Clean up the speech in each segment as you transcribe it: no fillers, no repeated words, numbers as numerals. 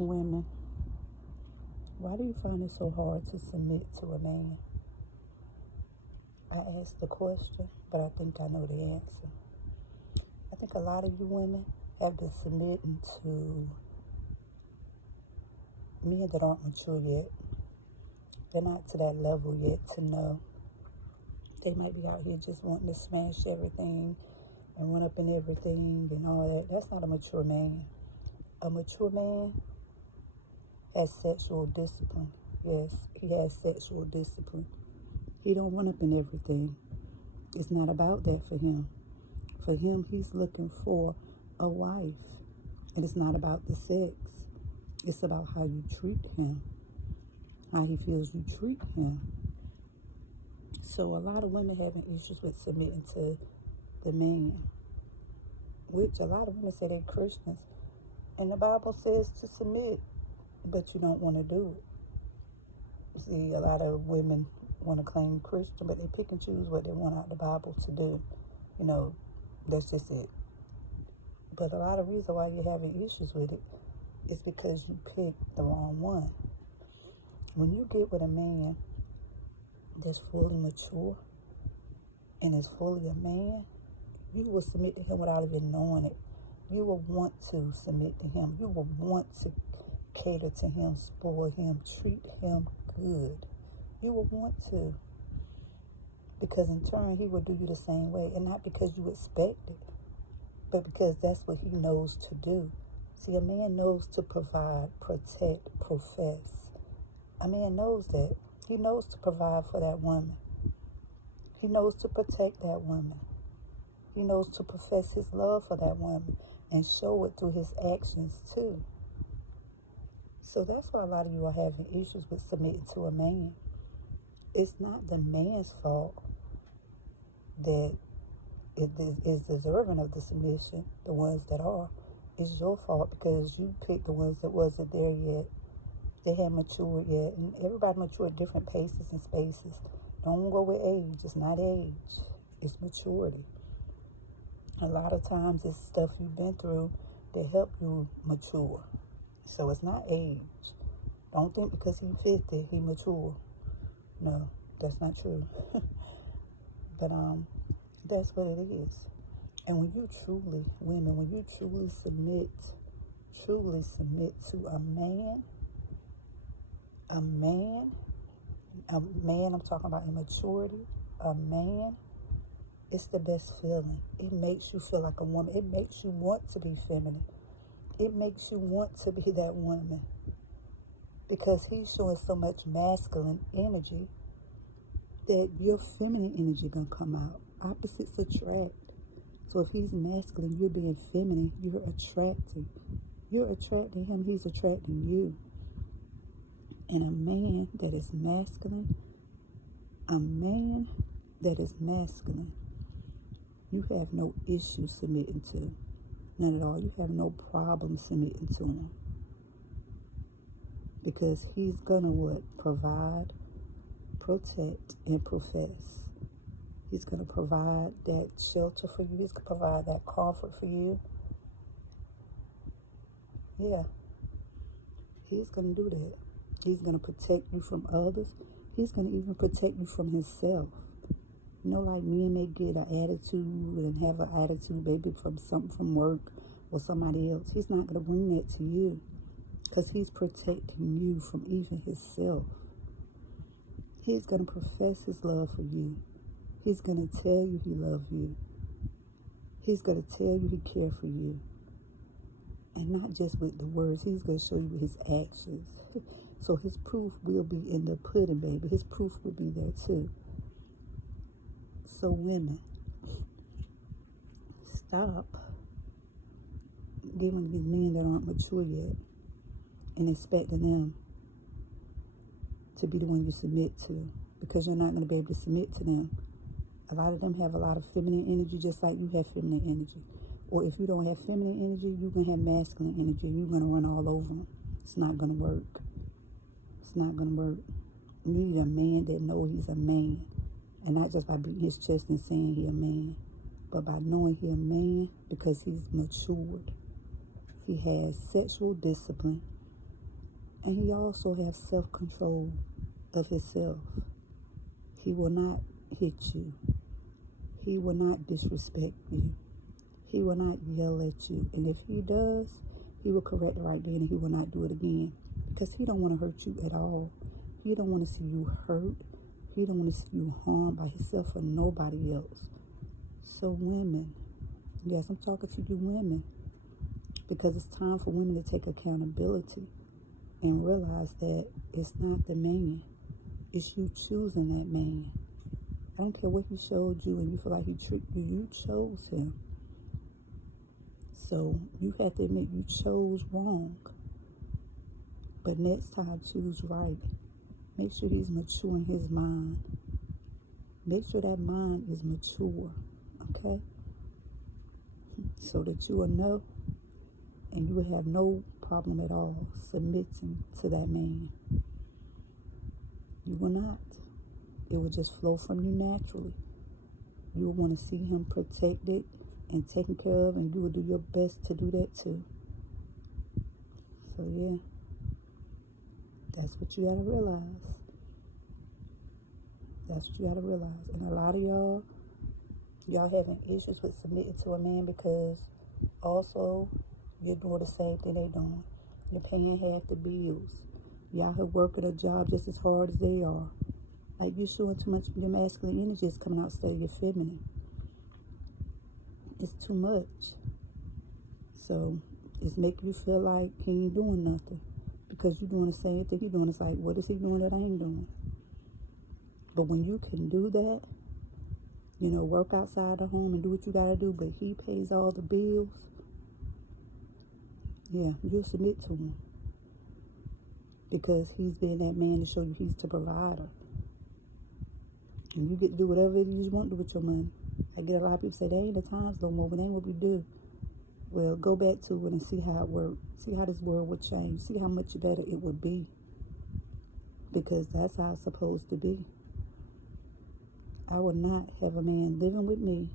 Women, why do you find it so hard to submit to a man? I asked the question, but I think I know the answer. I think a lot of you women have been submitting to men that aren't mature yet. They're not to that level yet to know. They might be out here just wanting to smash everything and run up in everything and all that. That's not a mature man. A mature man has sexual discipline. Yes, he has sexual discipline. He don't run up in everything. It's not about that for him. For him, he's looking for a wife. And it's not about the sex. It's about how you treat him, how he feels you treat him. So a lot of women having issues with submitting to the man, which a lot of women say they're Christians. And the Bible says to submit, but you don't want to do it. See, a lot of women want to claim Christian, but they pick and choose what they want out of the Bible to do. That's just it. But a lot of reason why you're having issues with it is because you picked the wrong one. When you get with a man that's fully mature and is fully a man, you will submit to him without even knowing it. You will want to submit to him. You will want to cater to him, spoil him, treat him good. You will want to. Because in turn, he will do you the same way. And not because you expect it, but because that's what he knows to do. See, a man knows to provide, protect, profess. A man knows that. He knows to provide for that woman. He knows to protect that woman. He knows to profess his love for that woman and show it through his actions too. So that's why a lot of you are having issues with submitting to a man. It's not the man's fault that it is deserving of the submission, the ones that are. It's your fault because you picked the ones that wasn't there yet. They hadn't matured yet. And everybody matured at different paces and spaces. Don't go with age. It's not age. It's maturity. A lot of times it's stuff you've been through that help you mature. So it's not age. Don't think because he's 50, he mature. No, that's not true. But that's what it is. And when you truly, women, when you truly submit to a man, I'm talking about immaturity, a man, it's the best feeling. It makes you feel like a woman. It makes you want to be feminine. It makes you want to be that woman. Because he's showing so much masculine energy that your feminine energy gonna come out. Opposites attract. So if he's masculine, you're being feminine, you're attracting. You're attracting him, he's attracting you. And a man that is masculine, you have no issue submitting to. None at all. You have no problem submitting to him. Because he's gonna what? Provide, protect, and profess. He's gonna provide that shelter for you. He's gonna provide that comfort for you. Yeah. He's gonna do that. He's gonna protect you from others. He's gonna even protect you from himself. Like men may get an attitude and have an attitude maybe from something from work or somebody else. He's not gonna bring that to you because he's protecting you from even himself. He's gonna profess his love for you. He's gonna tell you he loves you. He's gonna tell you he cares for you. And not just with the words, he's gonna show you his actions. So his proof will be in the pudding, baby. His proof will be there too. So women, stop giving these men that aren't mature yet and expecting them to be the one you submit to, because you're not going to be able to submit to them. A lot of them have a lot of feminine energy just like you have feminine energy. Or if you don't have feminine energy, you're going to have masculine energy. You're going to run all over them. It's not going to work. It's not going to work. You need a man that knows he's a man. And not just by beating his chest and saying he's a man, but by knowing he's a man because he's matured. He has sexual discipline. And he also has self-control of himself. He will not hit you. He will not disrespect you. He will not yell at you. And if he does, he will correct it right then, and he will not do it again. Because he don't want to hurt you at all. He don't want to see you hurt. He don't want to see you harmed by himself or nobody else. So women, yes, I'm talking to you women, because it's time for women to take accountability and realize that it's not the man. It's you choosing that man. I don't care what he showed you and you feel like he tricked you. You chose him. So you have to admit you chose wrong. But next time, choose right. Make sure he's mature in his mind. Make sure that mind is mature. Okay? So that you will know and you will have no problem at all submitting to that man. You will not. It will just flow from you naturally. You will want to see him protected and taken care of, and you will do your best to do that too. So yeah, that's what you gotta realize. That's what you gotta realize. And a lot of y'all having issues with submitting to a man because also you're doing the same thing they doing. You're paying half the bills. Y'all here working a job just as hard as they are. Like, you're showing too much. Your masculine energy is coming out instead of your feminine. It's too much. So it's making you feel like he ain't doing nothing because you're doing the same thing he's doing. It's like, what is he doing that I ain't doing? But when you can do that, work outside the home and do what you gotta do, but he pays all the bills, yeah, you'll submit to him because he's been that man to show you he's the provider. And you get to do whatever it is you want to do with your money. I get a lot of people say, they ain't the times no more, but they ain't what we do. Well, go back to it and see how it works. See how this world would change. See how much better it would be. Because that's how it's supposed to be. I would not have a man living with me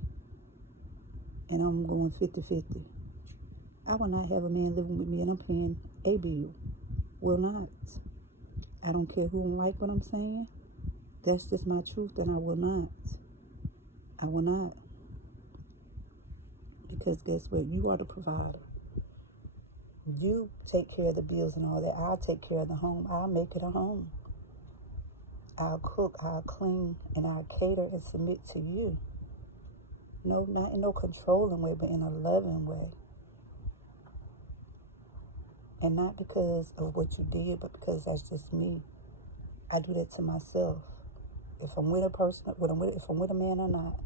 and I'm going 50-50. I will not have a man living with me and I'm paying a bill. Will not. I don't care who don't like what I'm saying. That's just my truth, and I will not. I will not. Because guess what? You are the provider. You take care of the bills and all that. I'll take care of the home. I'll make it a home. I'll cook, I'll clean, and I'll cater and submit to you. No, not in no controlling way, but in a loving way. And not because of what you did, but because that's just me. I do that to myself. If I'm with a person, if I'm with a man or not,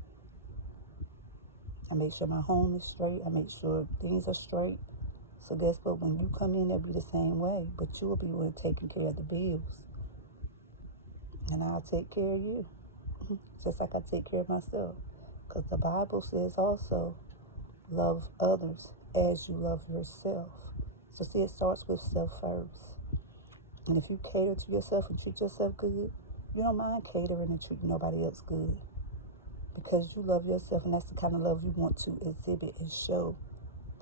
I make sure my home is straight. I make sure things are straight. So guess what? When you come in, it'll be the same way. But you will be one taking care of the bills. And I'll take care of you. Just like I take care of myself. Because the Bible says also, love others as you love yourself. So see, it starts with self first. And if you cater to yourself and treat yourself good, you don't mind catering and treating nobody else good. Because you love yourself, and that's the kind of love you want to exhibit and show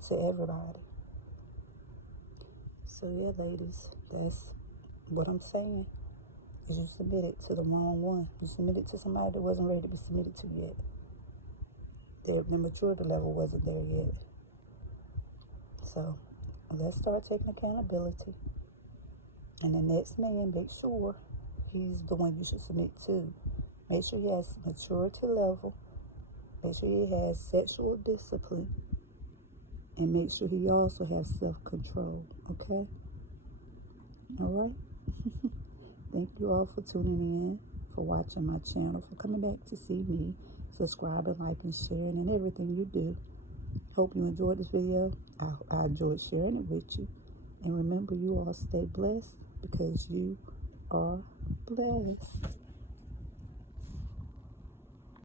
to everybody. So yeah, ladies, that's what I'm saying. Is you submitted to the wrong one. You submitted to somebody that wasn't ready to be submitted to yet. The maturity level wasn't there yet. So let's start taking accountability. And the next man, make sure he's the one you should submit to. Make sure he has maturity level. Make sure he has sexual discipline. And make sure he also has self-control. Okay? All right? Thank you all for tuning in, for watching my channel, for coming back to see me, subscribing, liking, sharing, and everything you do. Hope you enjoyed this video. I enjoyed sharing it with you. And remember, you all stay blessed because you are blessed.